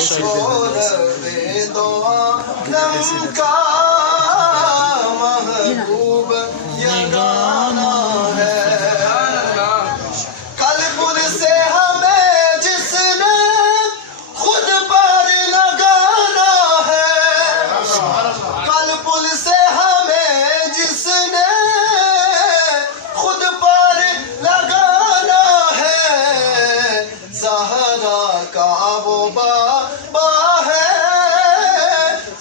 شور دے دو عالم کا محبوب یہ گانا ہے۔ قلب سے ہمیں جس نے خود پار لگانا ہے، قلب سے ہمیں جس نے خود پار لگانا ہے، زہرا کا وہ بابا ہے،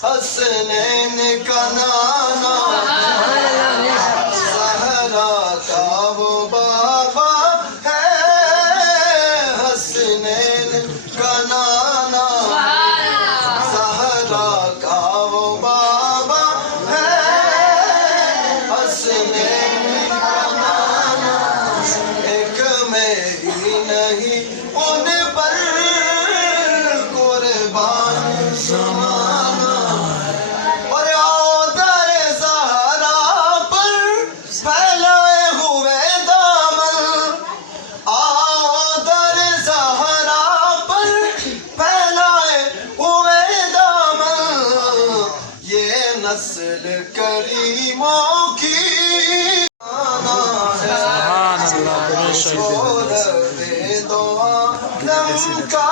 حسنین کا نانا ہے، زہرا کا وہ بابا ہے، حسنین کا نانا، زہرا کا وہ بابا ہے، حسنین کا نانا، ایک میں ہی نہیں ان پر قربان زمانہ، اور آؤ در زہرا پر پھیلائے ہوئے دامن، آؤ در زہرا پر پھیلائے ہوئے دامن، یہ نسل کریموں کی شور دے دو عالم کا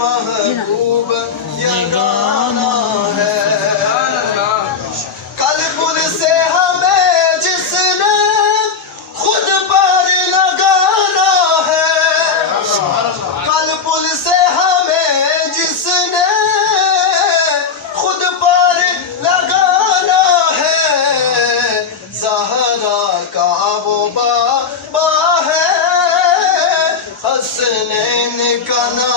محبوب یہ گانا ہے۔ قلب سے ہمیں جس نے خود پار لگانا ہے، قلب سے ہمیں جس نے خود پار لگانا ہے، زہرا کا وہ بابا ہے، حسنین کا نام۔